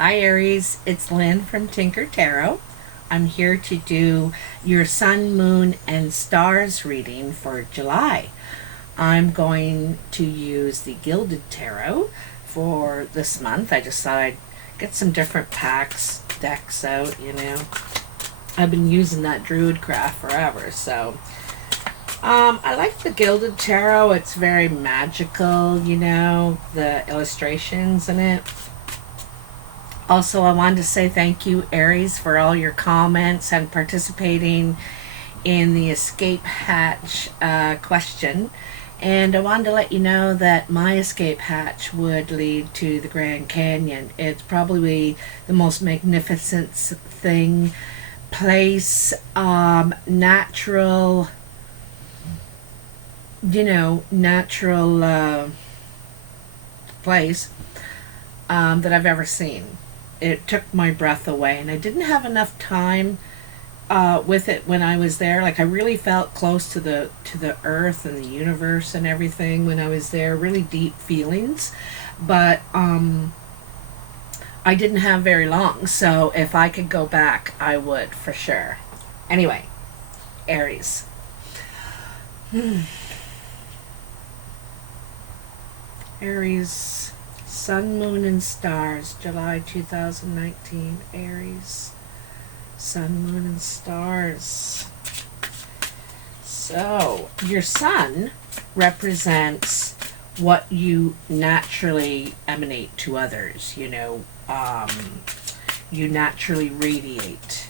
Hi Aries, it's Lynn from Tinker Tarot. I'm here to do your Sun, Moon, and Stars reading for July. I'm going to use the Guilded Tarot for this month. I just thought I'd get some different decks out, you know. I've been using that Druid craft forever, so I like the Guilded Tarot. It's very magical, you know, the illustrations in it. Also, I wanted to say thank you, Aries, for all your comments and participating in the escape hatch question. And I wanted to let you know that my escape hatch would lead to the Grand Canyon. It's probably the most magnificent place, natural, natural place that I've ever seen. It took my breath away, and I didn't have enough time with it when I was there. Like, I really felt close to the earth and the universe and everything when I was there. Really deep feelings, but I didn't have very long. So if I could go back, I would for sure. Anyway, Aries. Aries. Sun, Moon, and Stars, July 2019, Aries. Sun, Moon, and Stars. So, your Sun represents what you naturally emanate to others, you naturally radiate.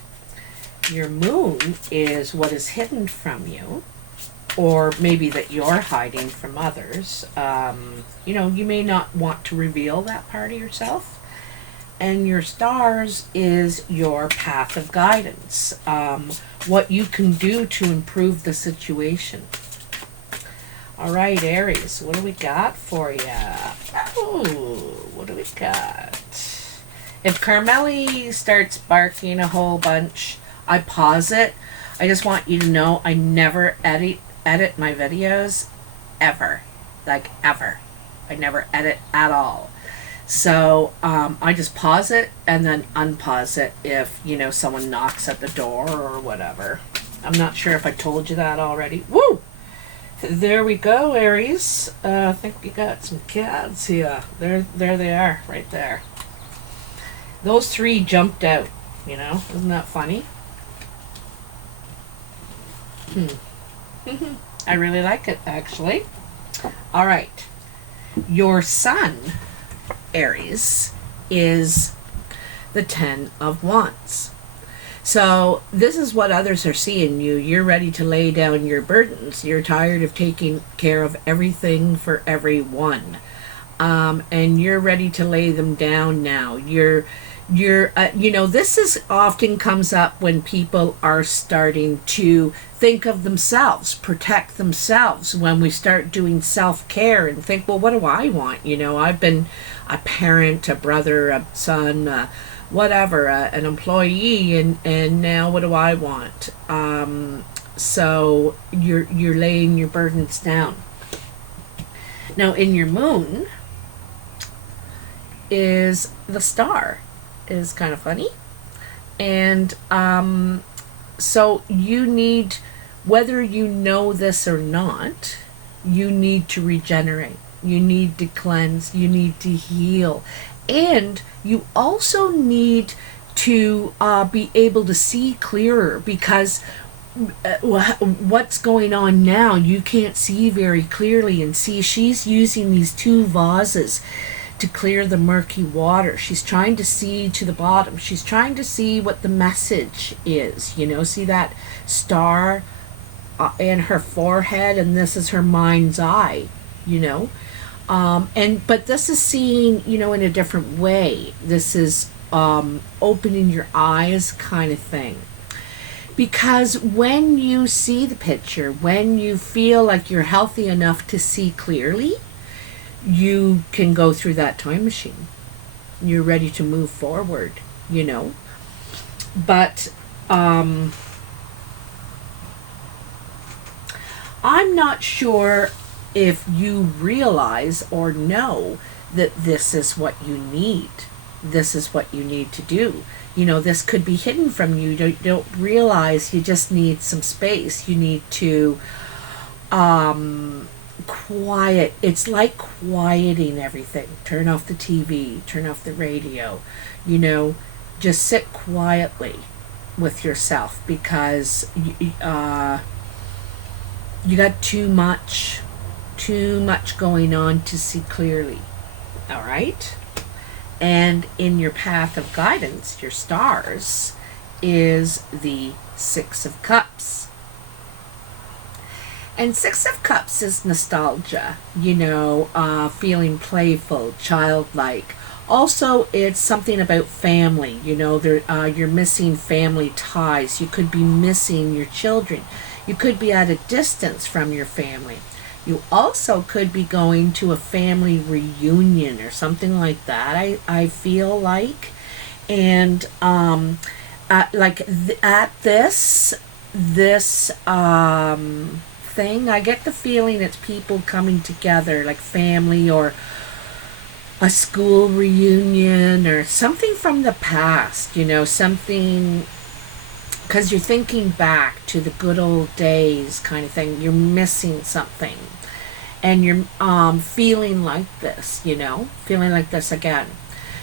Your Moon is what is hidden from you, or maybe that you're hiding from others. You may not want to reveal that part of yourself. And your Stars is your path of guidance, what you can do to improve the situation. All right, Aries, what do we got for you? Oh, what do we got? If Carmeli starts barking a whole bunch, I pause it. I just want you to know I never edit my videos ever. I never edit at all. So I just pause it and then unpause it if someone knocks at the door or whatever. I'm not sure if I told you that already. Woo! There we go, Aries. I think we got some cats here. There they are, right there. Those three jumped out. Isn't that funny? I really like it, actually. All right. Your Sun, Aries, is the 10 of Wands. So this is what others are seeing you. You're ready to lay down your burdens. You're tired of taking care of everything for everyone. And you're ready to lay them down now. This often comes up when people are starting to think of themselves, protect themselves, when we start doing self-care and think, well, what do I want? I've been a parent, a brother, a son, whatever, an employee, and now what do I want? So you're laying your burdens down. Now, in your Moon is the Star. Is kind of funny. And so you need, whether you know this or not, you need to regenerate. You need to cleanse. You need to heal. And you also need to be able to see clearer, because what's going on now, you can't see very clearly. And see, she's using these two vases to clear the murky water. She's trying to see to the bottom. She's trying to see what the message is. See that star in her forehead, and this is her mind's eye. But this is seeing in a different way. This is opening your eyes kind of thing. Because when you see the picture, when you feel like you're healthy enough to see clearly, you can go through that time machine. You're ready to move forward, But I'm not sure if you realize or know that this is what you need. this is what you need to do. You know, this could be hidden from you. Don't realize you just need some space. You need to quiet. It's like quieting everything. Turn off the TV, turn off the radio, you know, just sit quietly with yourself, because you got too much going on to see clearly. All right? And in your path of guidance, your stars is the Six of Cups. And Six of Cups is nostalgia, you know, feeling playful, childlike. Also, it's something about family, you know, you're missing family ties. You could be missing your children. You could be at a distance from your family. You also could be going to a family reunion or something like that, I feel like. And at this thing, I get the feeling it's people coming together, like family, or a school reunion, or something from the past, you know, something, because you're thinking back to the good old days kind of thing. You're missing something, and you're feeling like this, you know, feeling like this again.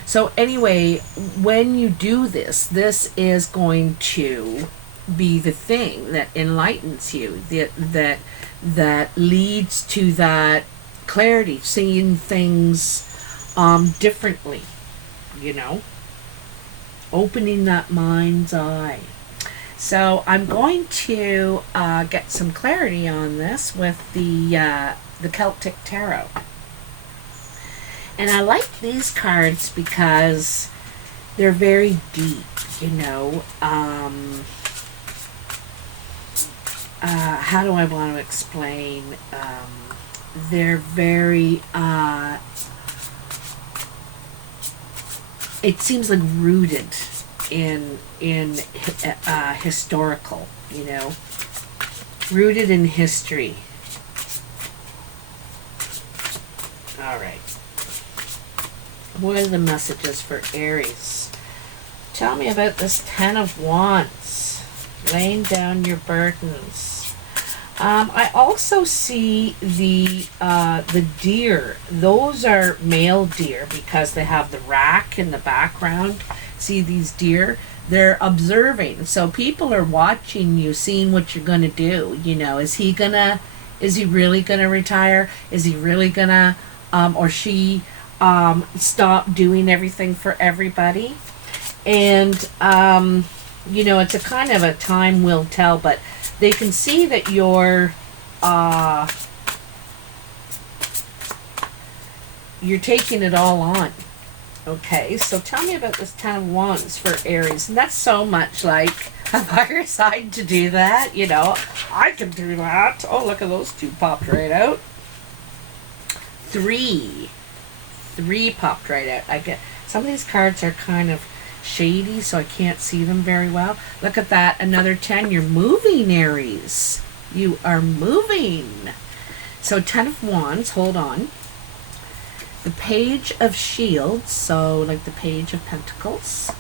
So anyway, when you do this, this is going to be the thing that enlightens you, that leads to that clarity, seeing things differently, you know, opening that mind's eye. So I'm going to get some clarity on this with the Celtic Tarot. And I like these cards because they're very deep, you know. How do I want to explain? They're very, it seems like rooted in historical, you know, rooted in history. All right. What are the messages for Aries? Tell me about this Ten of Wands. Laying down your burdens. I also see the deer. Those are male deer because they have the rack in the background. See these deer? They're observing. So people are watching you, seeing what you're going to do. You know, is he really going to retire? Is he really going to, or she, stop doing everything for everybody? And, you know, it's a kind of a time will tell, but they can see that you're taking it all on. Okay, so tell me about this Ten of Wands for Aries. And that's so much like a fire sign to do that. You know, I can do that. Oh, look at those two popped right out. Three popped right out. I get some of these cards are kind of shady, so I can't see them very well. Look at that, another 10. You're moving, Aries. You are moving. So 10 of Wands, hold on. The Page of Shields, so like the Page of Pentacles.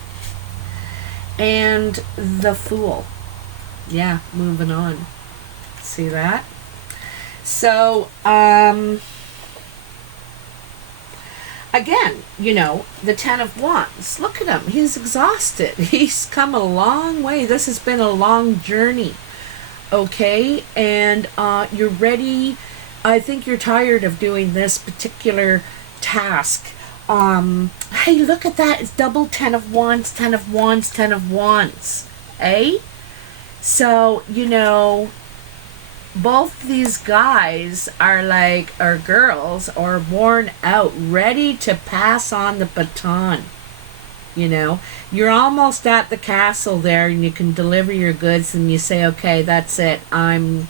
And the Fool. Yeah, moving on. See that? So, again, you know, the Ten of Wands. Look at him. He's exhausted. He's come a long way. This has been a long journey. Okay? And you're ready. I think you're tired of doing this particular task. Hey, look at that. It's double 10 of Wands, 10 of Wands, 10 of Wands. Eh? So, you know, both these guys are girls, or worn out, ready to pass on the baton. You know, you're almost at the castle there, and you can deliver your goods, and you say, okay, that's it. I'm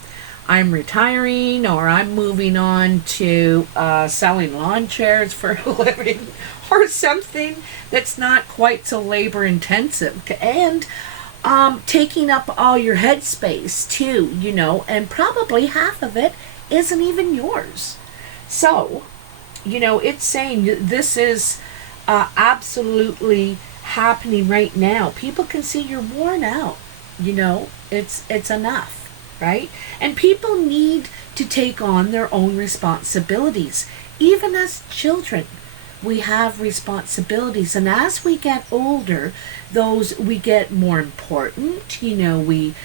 retiring, or I'm moving on to selling lawn chairs for a living, or something that's not quite so labor intensive. And taking up all your headspace too, you know, and probably half of it isn't even yours. So, you know, it's saying this is absolutely happening right now. People can see you're worn out. You know, it's enough, right? And people need to take on their own responsibilities. Even as children, we have responsibilities, and as we get older, those we get more important. You know, we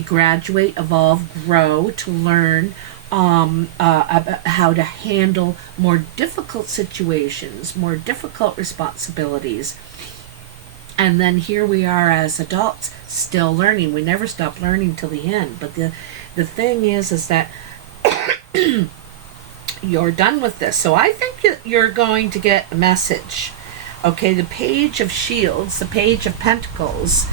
graduate, evolve, grow to learn about how to handle more difficult situations, more difficult responsibilities. And then here we are as adults, still learning. We never stop learning till the end. But the thing is that you're done with this. So I think you're going to get a message. Okay, the Page of Shields, the Page of Pentacles,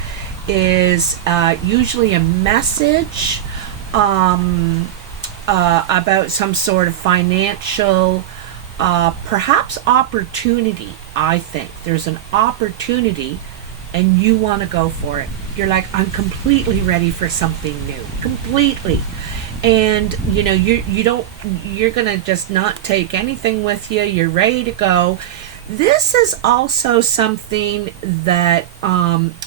is usually a message about some sort of financial, perhaps opportunity. I think there's an opportunity and you want to go for it. You're like, I'm completely ready for something new. Completely. And you know, you're gonna just not take anything with you. You're ready to go. This is also something that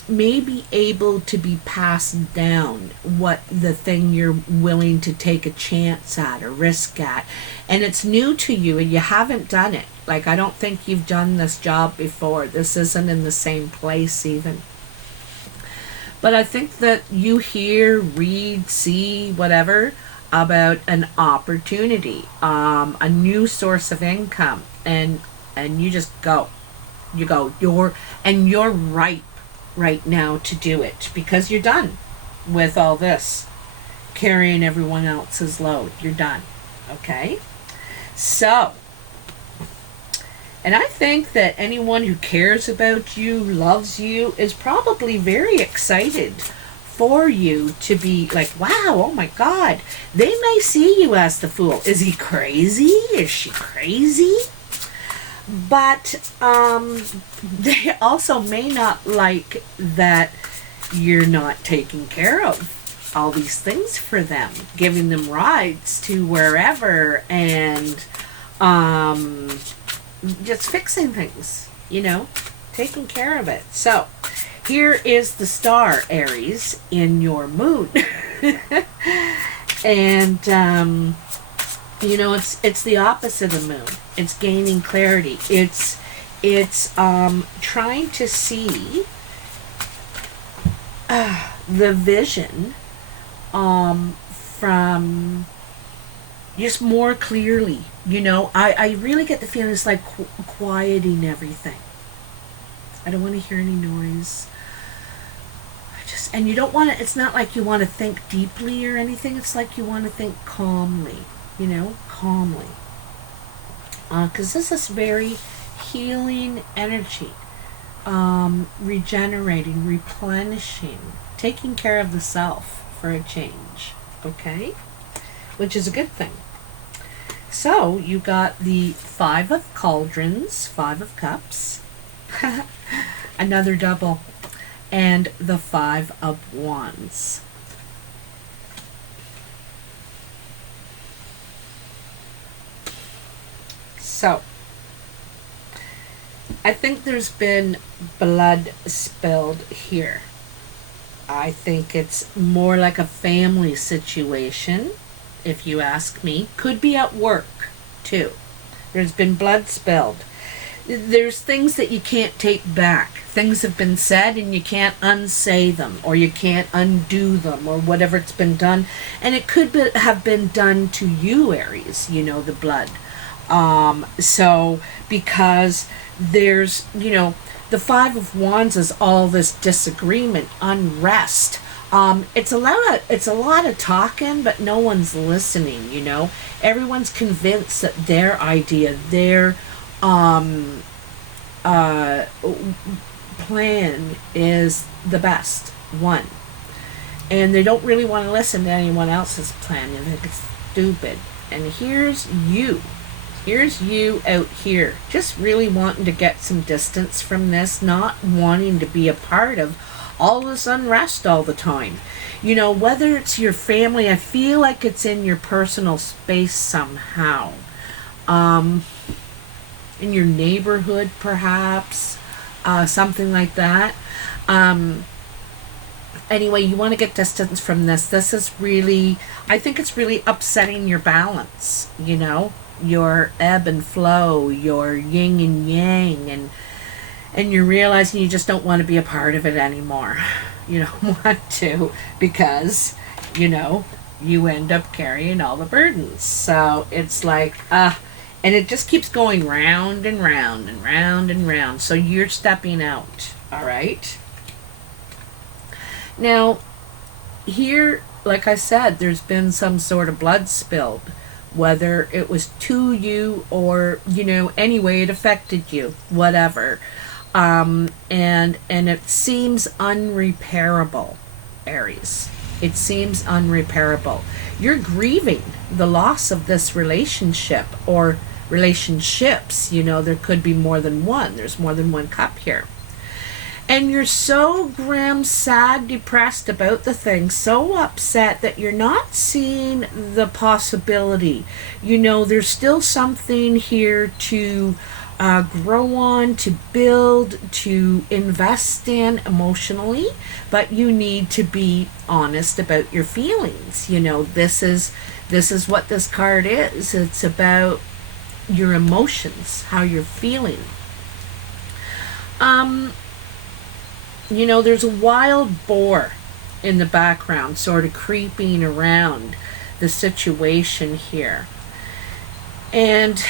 may be able to be passed down, what the thing you're willing to take a chance at or risk at. And it's new to you and you haven't done it. Like, I don't think you've done this job before. This isn't in the same place even. But I think that you hear, read, see, whatever, about an opportunity, a new source of income, and you just go. You go. You're ripe right now to do it because you're done with all this carrying everyone else's load. You're done. Okay? So, and I think that anyone who cares about you, loves you, is probably very excited for you to be like, wow, oh my God. They may see you as the Fool. Is he crazy? Is she crazy? But they also may not like that you're not taking care of all these things for them, giving them rides to wherever, and just fixing things, you know, taking care of it. So here is the star, Aries, in your moon. And you know, it's the opposite of the moon. It's gaining clarity. It's trying to see the vision from just more clearly. You know, I really get the feeling it's like quieting everything. I don't want to hear any noise. And you don't want to, it's not like you want to think deeply or anything. It's like you want to think calmly, you know, calmly. Because this is very healing energy, regenerating, replenishing, taking care of the self for a change, okay? Which is a good thing. So you got the 5 of Cauldrons, 5 of Cups, another double, and the 5 of Wands. So, I think there's been blood spilled here. I think it's more like a family situation, if you ask me. Could be at work, too. There's been blood spilled. There's things that you can't take back. Things have been said and you can't unsay them, or you can't undo them, or whatever it's been done. And it could have been done to you, Aries, you know, the blood. So, because there's, you know, the 5 of Wands is all this disagreement, unrest. It's a lot of talking, but no one's listening, you know. Everyone's convinced that their idea, their plan is the best one. And they don't really want to listen to anyone else's plan. They think it's stupid. And here's you out here, just really wanting to get some distance from this, not wanting to be a part of all this unrest all the time. You know, whether it's your family, I feel like it's in your personal space somehow. in your neighborhood, perhaps, something like that. Anyway, you want to get distance from this. This is really, I think it's really upsetting your balance, you know, your ebb and flow, your yin and yang, and you're realizing you just don't want to be a part of it anymore. You don't want to, because, you know, you end up carrying all the burdens. So it's like, and it just keeps going round and round and round and round. So you're stepping out, all right? Now, here, like I said, there's been some sort of blood spilled, whether it was to you or, you know, anyway, it affected you, whatever. And it seems unrepairable, Aries. It seems unrepairable. You're grieving the loss of this relationship or relationships. You know, there could be more than one. There's more than one cup here. And you're so sad, depressed about the thing, so upset that you're not seeing the possibility. You know, there's still something here to grow on, to build, to invest in emotionally, but you need to be honest about your feelings. You know, this is what this card is. It's about your emotions, how you're feeling. You know, there's a wild boar in the background, sort of creeping around the situation here. And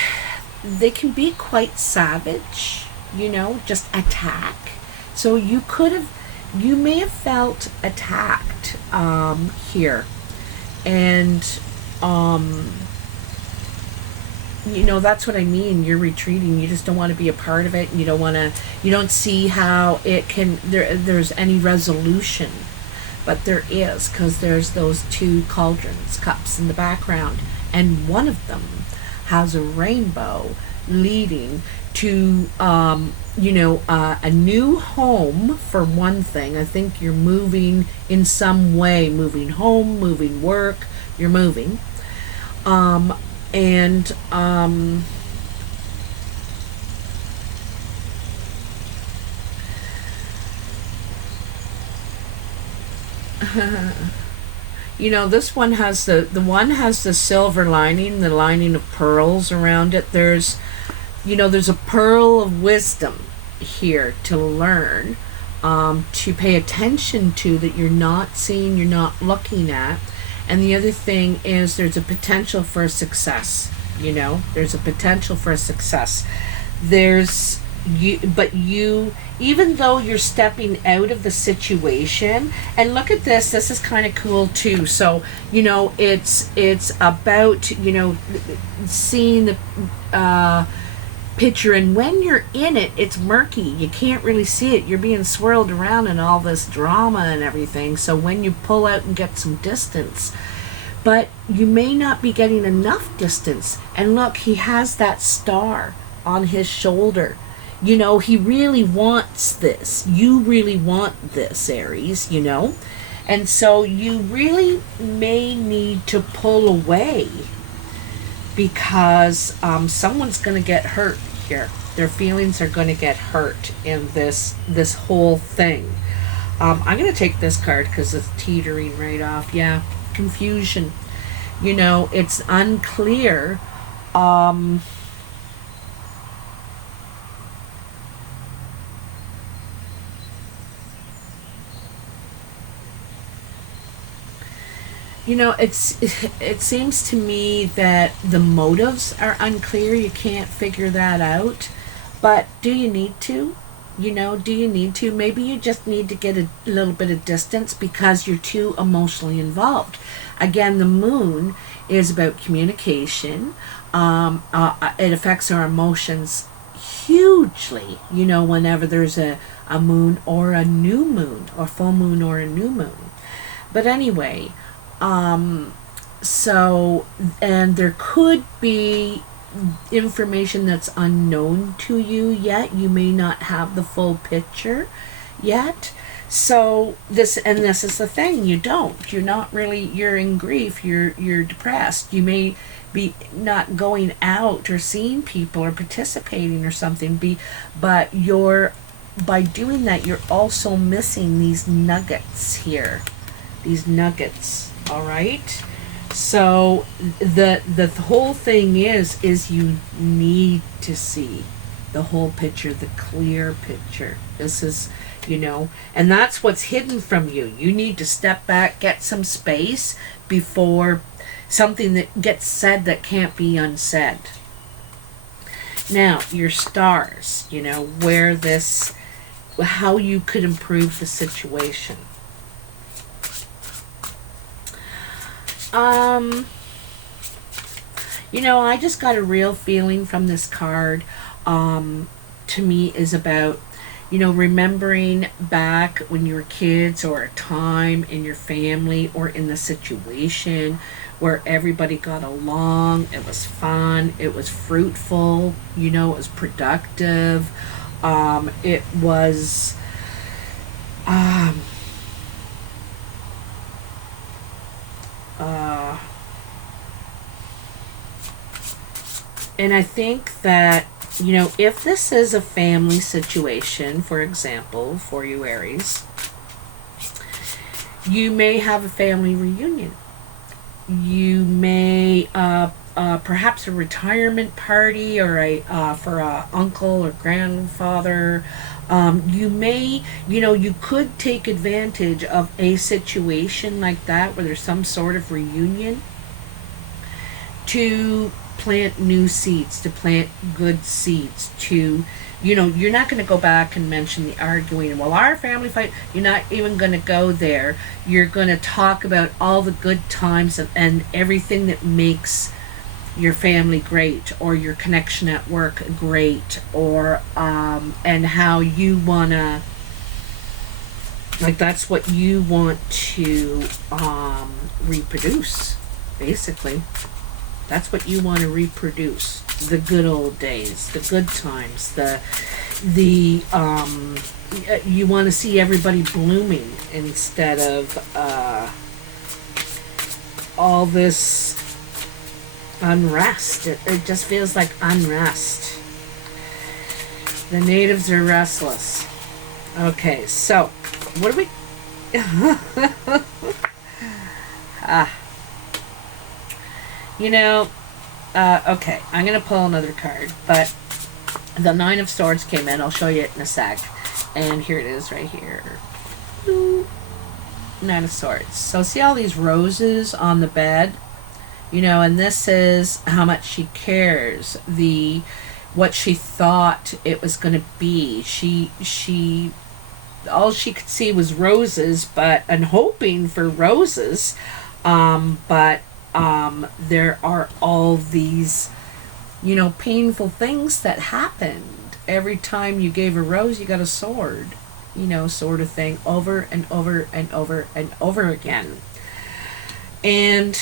they can be quite savage, you know, just attack. So you may have felt attacked here. And, you know, that's what I mean. You're retreating. You just don't want to be a part of it. You don't see how it can, there's any resolution. But there is, because there's those two cauldrons, cups in the background. And one of them has a rainbow leading to, you know, a new home, for one thing. I think you're moving in some way, moving home, moving work, you're moving. You know, this one has the one has the silver lining, the lining of pearls around it. There's, you know, there's a pearl of wisdom here to learn, to pay attention to, that you're not seeing, you're not looking at. And the other thing is there's a potential for success. You know, there's a potential for success. But even though you're stepping out of the situation, and look at this is kind of cool too. So, you know, it's about, you know, seeing the picture, and when you're in it, it's murky. You can't really see it. You're being swirled around in all this drama and everything. So when you pull out and get some distance, but you may not be getting enough distance. And look, he has that star on his shoulder. You know, he really wants this. You really want this, Aries, you know. And so you really may need to pull away, because someone's going to get hurt here. Their feelings are going to get hurt in this whole thing. I'm going to take this card because it's teetering right off. Yeah, confusion. You know, it's unclear. You know, it seems to me that the motives are unclear. You can't figure that out. But do you need to? You know, do you need to? Maybe you just need to get a little bit of distance because you're too emotionally involved. Again, the moon is about communication. It affects our emotions hugely, you know, whenever there's a moon or a new moon, or full moon or a new moon. But anyway, so, and there could be information that's unknown to you yet. You may not have the full picture yet. So this is the thing, you're not really, you're in grief, you're depressed. You may be not going out or seeing people or participating or something, but you're, by doing that, you're also missing these nuggets here, these nuggets. All right. So the whole thing is you need to see the whole picture, the clear picture. This is, and that's what's hidden from you. You need to step back, get some space before something that gets said that can't be unsaid. Now, your stars, where this, how you could improve the situation. I just got a real feeling from this card, to me, is about, remembering back when you were kids, or a time in your family or in the situation where everybody got along, it was fun, it was fruitful, it was productive, it was, and I think that, if this is a family situation, for example, for you Aries, you may have a family reunion. You may, perhaps a retirement party, or for a uncle or grandfather. You may, you could take advantage of a situation like that where there's some sort of reunion to plant new seeds, to plant good seeds, to, you're not going to go back and mention the arguing. Well, our family fight, you're not even going to go there. You're going to talk about all the good times and everything that makes your family great, or your connection at work great, or and how you want to, like, that's what you want to reproduce, basically. That's what you want to reproduce. The good old days, the good times, you want to see everybody blooming instead of all this unrest. It just feels like unrest. The natives are restless. Okay, so what do we okay, I'm going to pull another card, but the Nine of Swords came in. I'll show you it in a sec. And here it is right here. Nine of Swords. So see all these roses on the bed? And this is how much she cares. What she thought it was going to be. She all she could see was roses, and hoping for roses, but there are all these, painful things that happened. Every time you gave a rose, you got a sword, sort of thing, over and over and over and over again. And,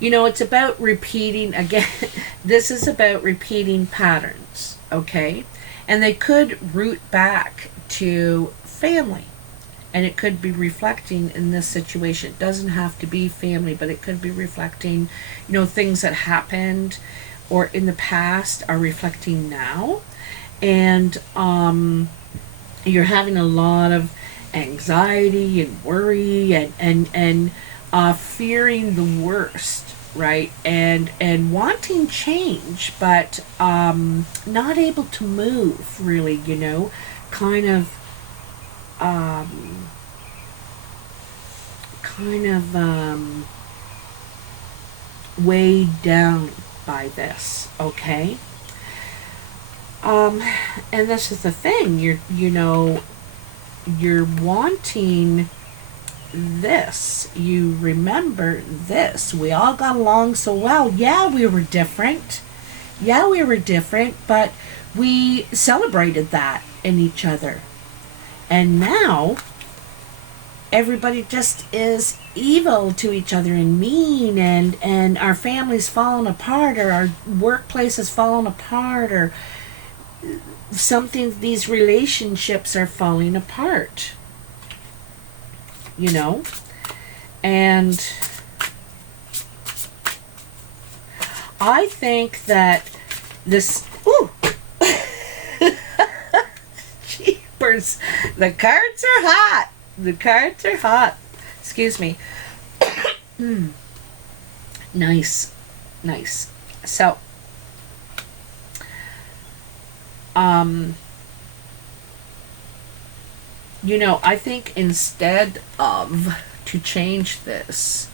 it's about repeating, again, this is about repeating patterns, okay? And they could root back to family. And it could be reflecting in this situation. It doesn't have to be family, but it could be reflecting, things that happened or in the past are reflecting now. And you're having a lot of anxiety and worry and fearing the worst, right? And wanting change, but not able to move, really, kind of weighed down by this, okay? And this is the thing, you're wanting this. You remember this. We all got along so well. Yeah, we were different. But we celebrated that in each other. And now, everybody just is evil to each other and mean, and our family's falling apart, or our workplace is falling apart, or something, these relationships are falling apart. And I think that this, ooh, jeepers, the cards are hot. The cards are hot. Excuse me. Nice. Nice. So, you know, I think instead of to change this,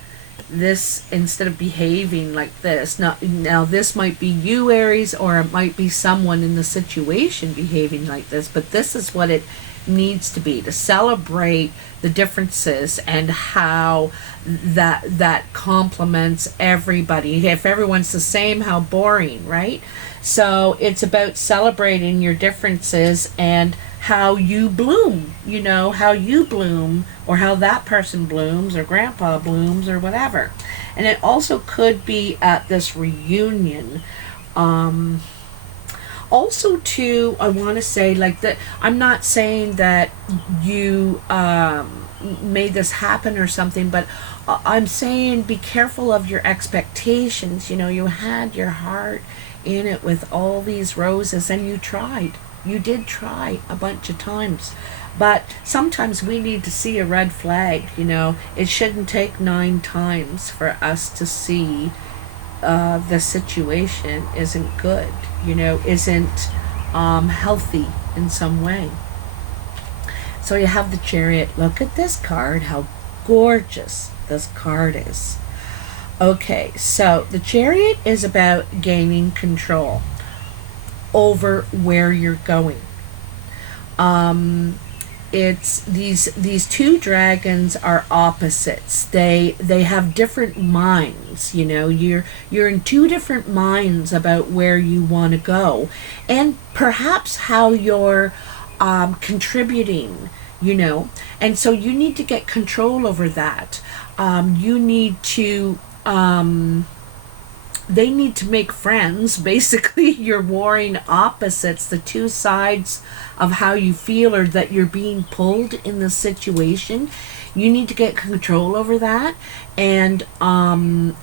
instead of behaving like this, now this might be you, Aries, or it might be someone in the situation behaving like this, but this is what it needs to be, to celebrate the differences and how that complements everybody. If everyone's the same, how boring, right? So it's about celebrating your differences and how you bloom, you know, how you bloom, or how that person blooms, or grandpa blooms, or whatever. And it also could be at this reunion. Also, too, I want to say, like, that I'm not saying that you made this happen or something, but I'm saying be careful of your expectations. You know, you had your heart in it with all these roses, and you tried. You did try a bunch of times, but sometimes we need to see a red flag. You know, it shouldn't take 9 times for us to see the situation isn't good, you know, isn't healthy in some way. So you have the Chariot. Look at this card, how gorgeous this card is. Okay, so the Chariot is about gaining control over where you're going. It's these two dragons are opposites. They have different minds, you know. You're in two different minds about where you want to go, and perhaps how you're contributing, you know. And so you need to get control over that. You need to they need to make friends. Basically, you're warring opposites, the two sides of how you feel, or that you're being pulled in the situation. You need to get control over that, and you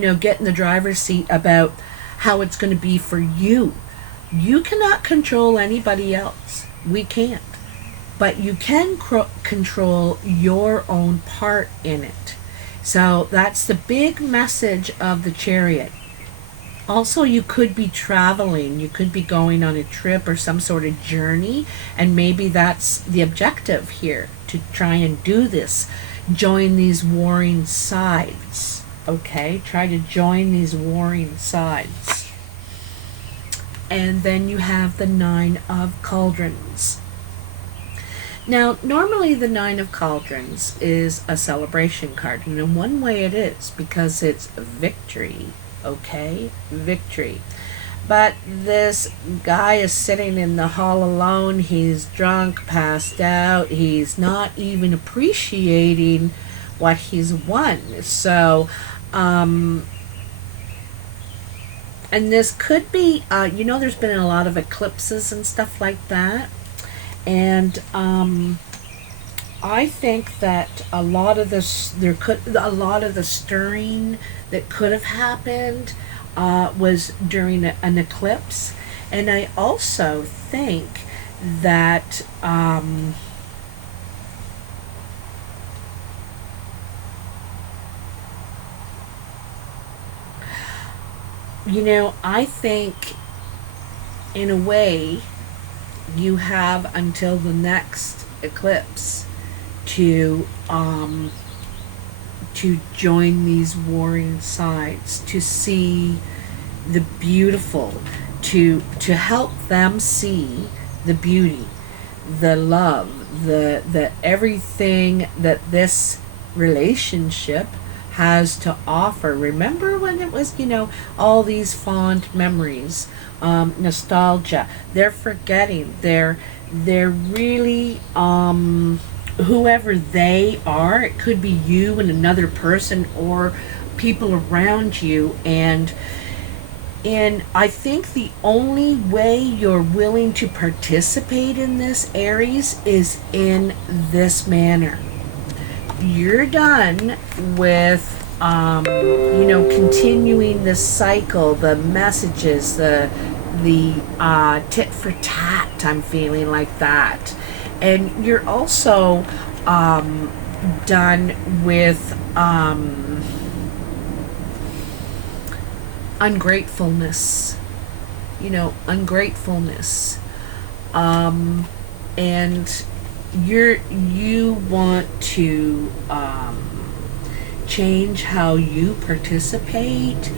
know, get in the driver's seat about how it's going to be for you. You cannot control anybody else. We can't. But you can control your own part in it. So that's the big message of the Chariot. Also, you could be traveling. You could be going on a trip or some sort of journey, and maybe that's the objective here, to try and do this. Join these warring sides. Okay? Try to join these warring sides. And then you have the 9 of Cauldrons. Now, normally the 9 of Cauldrons is a celebration card, and in one way it is, because it's victory, okay? Victory. But this guy is sitting in the hall alone. He's drunk, passed out. He's not even appreciating what he's won. So, and this could be, you know, there's been a lot of eclipses and stuff like that. And I think that a lot of this, a lot of the stirring that could have happened was during an eclipse. And I also think that you know, I think in a way you have until the next eclipse to join these warring sides, to see the beautiful, to help them see the beauty, the love, the everything that this relationship has to offer. Remember when it was, you know, all these fond memories, nostalgia. They're forgetting. They're really whoever they are. It could be you and another person, or people around you, and I think the only way you're willing to participate in this, Aries, is in this manner. you're done with continuing this cycle, the messages, the tit for tat. I'm feeling like that. And you're also done with ungratefulness. Ungratefulness. And you want to change how you participate.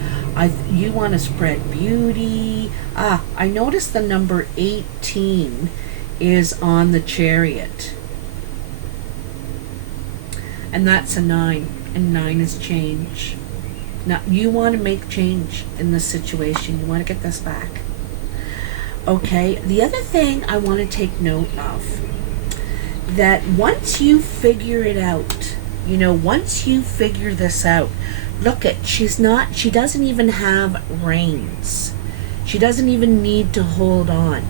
You want to spread beauty. I noticed the number 18 is on the Chariot. And that's a 9. And 9 is change. Now, you want to make change in this situation. You want to get this back. Okay, the other thing I want to take note of, that once you figure it out, once you figure this out, look at, she doesn't even have reins. She doesn't even need to hold on.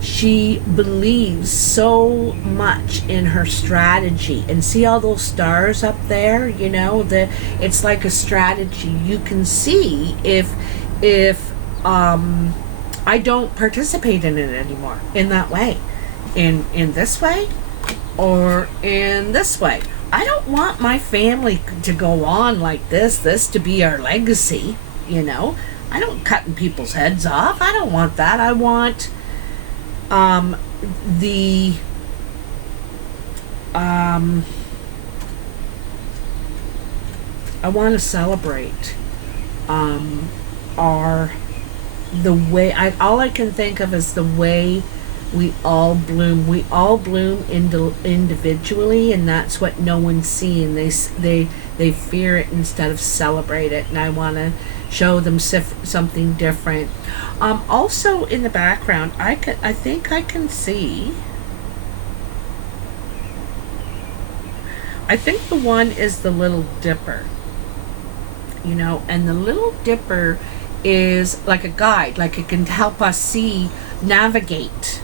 She believes so much in her strategy. And see all those stars up there? It's like a strategy. You can see if I don't participate in it anymore in that way. In this way or in this way. I don't want my family to go on like this to be our legacy, I don't cutting people's heads off. I don't want that. I want I want to celebrate all I can think of is the way we all bloom. We all bloom individually, and that's what no one's seeing. They fear it instead of celebrate it, and I want to show them something different. Also in the background, I think I can see. I think the one is the Little Dipper. And the Little Dipper is like a guide, like it can help us navigate.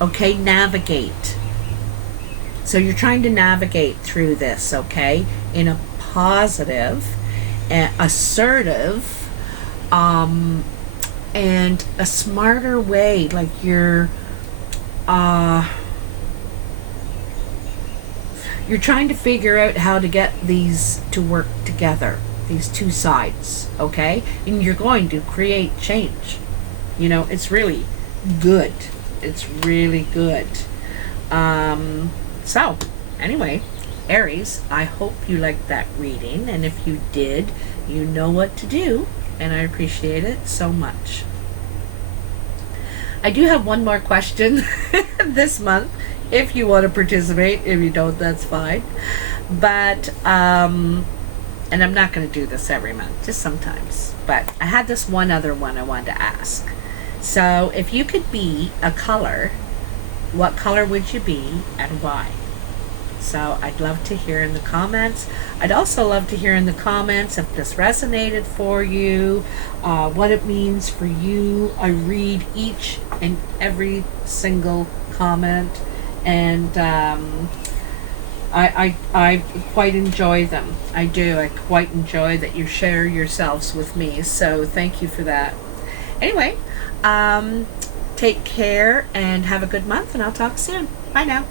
Okay, navigate. So you're trying to navigate through this, okay, in a positive, assertive, and a smarter way. Like you're trying to figure out how to get these to work together, these two sides, okay? And you're going to create change. It's really good. It's really good. So, anyway, Aries, I hope you liked that reading. And if you did, you know what to do. And I appreciate it so much. I do have one more question this month. If you want to participate. If you don't, that's fine. But, and I'm not going to do this every month, just sometimes. But I had this one other one I wanted to ask. So, if you could be a color, what color would you be and why? So, I'd love to hear in the comments. I'd also love to hear in the comments if this resonated for you, what it means for you. I read each and every single comment, and I quite enjoy them. I do. I quite enjoy that you share yourselves with me. So, thank you for that. Anyway, take care and have a good month, and I'll talk soon. Bye now.